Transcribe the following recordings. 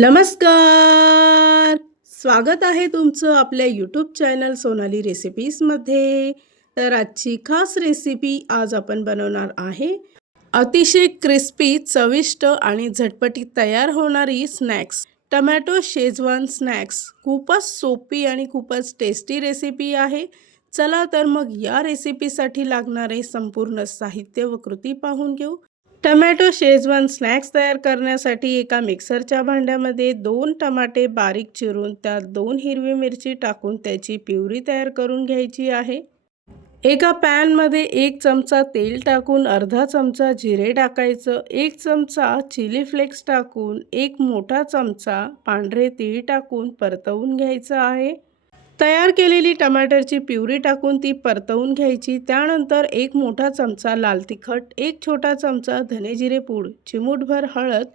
नमस्कार. स्वागत आहे तुमचं आपल्या यूट्यूब चॅनल सोनाली रेसिपीजमध्ये. तर आजची खास रेसिपी आज आपण बनवणार आहे अतिशय क्रिस्पी, चविष्ट आणि झटपटीत तयार होणारी स्नॅक्स. टमॅटो शेजवान स्नॅक्स खूपच सोपी आणि खूपच टेस्टी रेसिपी आहे. चला तर मग या रेसिपीसाठी लागणारे संपूर्ण साहित्य व कृती पाहून घेऊ. टमॅटो शेजवान स्नॅक्स तयार करण्यासाठी एका मिक्सरच्या भांड्यामध्ये 2 टमाटे बारीक चिरून त्यात 2 हिरवी मिरची टाकून त्याची प्युरी तयार करून घ्यायची आहे. एका पॅनमध्ये 1 चमचा तेल टाकून अर्धा चमचा जिरे टाकायचं, 1 चमचा चिली फ्लेक्स टाकून 1 मोठा चमचा पांढरे तीळ टाकून परतवून घ्यायचं आहे. तयार केलेली टमाटरची प्युरी टाकून ती परतवून घ्यायची. त्यानंतर 1 मोठा चमचा लाल तिखट, 1 छोटा चमचा धने जिरे पूड, चिमूटभर हळद,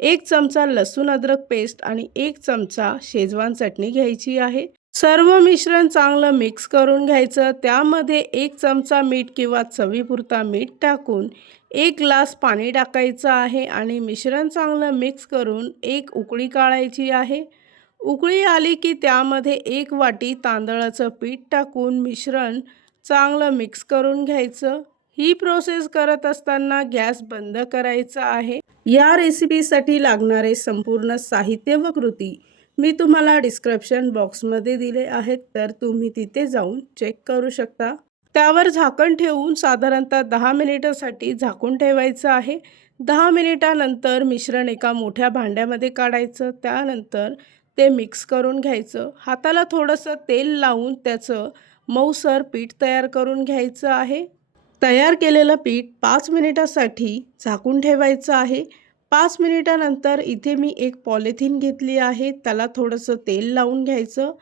1 चमचा लसूण अद्रक पेस्ट आणि 1 चमचा शेजवान चटणी घ्यायची आहे. सर्व मिश्रण चांगलं मिक्स करून घ्यायचं. त्यामध्ये 1 चमचा मीठ किंवा चवीपुरता मीठ टाकून 1 ग्लास पाणी टाकायचं आहे आणि मिश्रण चांगलं मिक्स करून 1 उकळी काढायची आहे. उकळी आली की त्यामध्ये 1 वाटी तांदळाचं पीठ टाकून मिश्रण चांगलं मिक्स करून घ्यायचं. ही प्रोसेस करत असताना गॅस बंद करायचा आहे. या रेसिपीसाठी लागणारे संपूर्ण साहित्य व कृती मी तुम्हाला डिस्क्रिप्शन बॉक्समध्ये दिले आहेत, तर तुम्ही तिथे जाऊन चेक करू शकता. त्यावर झाकण ठेवून साधारणतः 10 मिनिटासाठी झाकून ठेवायचं आहे. 10 मिनिटानंतर मिश्रण एका मोठ्या भांड्यामध्ये काढायचं. त्यानंतर ते मिक्स करून घ्यायचं. हाताला थोडंसं तेल लावून त्याचं मऊसर पीठ तयार करून घ्यायचं आहे. तयार केलेलं पीठ 5 मिनिटासाठी झाकून ठेवायचं आहे. 5 मिनिटानंतर इथे मी एक पॉलिथिन घेतली आहे. त्याला थोडंसं तेल लावून घ्यायचं.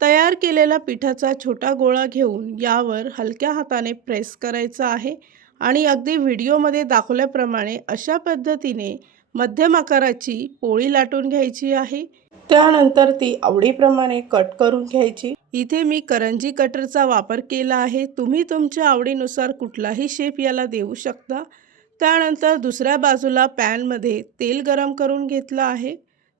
तयार केलेला पिठाचा छोटा गोळा घेऊन यावर हलक्या हाताने प्रेस करायचं आहे आणि अगदी व्हिडिओमध्ये दाखवल्याप्रमाणे अशा पद्धतीने मध्यम आकाराची पोळी लाटून घ्यायची आहे. त्यानंतर ती आवडीप्रमाणे कट करून घ्यायची. इथे मी करंजी कटरचा वापर केला आहे. तुम्ही तुमच्या आवडीनुसार कुठलाही शेप याला देऊ शकता. त्यानंतर दुसऱ्या बाजूला पॅनमध्ये तेल गरम करून घेतलं आहे.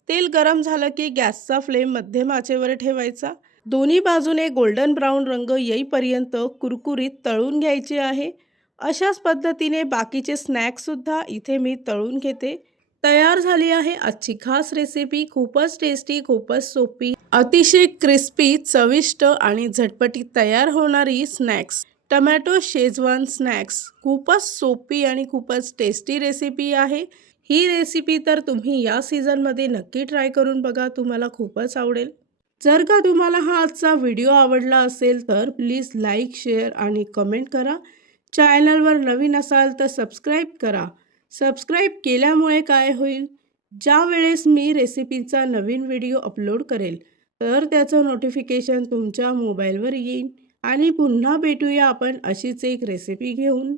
तेल गरम झालं की गॅसचा फ्लेम मध्यम आचेवर ठेवायचा. दोन्ही बाजूने गोल्डन ब्राऊन रंग येईपर्यंत कुरकुरीत तळून घ्यायचे आहे. अशाच पद्धतीने बाकीचे स्नॅक्ससुद्धा इथे मी तळून घेते. तयार झाली आहे आजची खास रेसिपी. खूपच टेस्टी, खूपच सोपी, अतिशय क्रिस्पी, चविष्ट आणि झटपटीत तयार होणारी स्नॅक्स. टमॅटो शेजवान स्नॅक्स खूपच सोपी आणि खूपच टेस्टी रेसिपी आहे. ही रेसिपी तर तुम्ही या सीझनमध्ये नक्की ट्राय करून बघा. तुम्हाला खूपच आवडेल. जर का तुम्हाला हा आजचा व्हिडिओ आवडला असेल तर प्लीज लाईक, शेअर आणि कमेंट करा. चॅनलवर नवीन असाल तर सबस्क्राईब करा. सबस्क्राईब केल्यामुळे काय होईल, ज्या वेळेस मी रेसिपीचा नवीन व्हिडिओ अपलोड करेल तर त्याचं नोटिफिकेशन तुमच्या मोबाईलवर येईल. आणि पुन्हा भेटूया आपण अशीच एक रेसिपी घेऊन.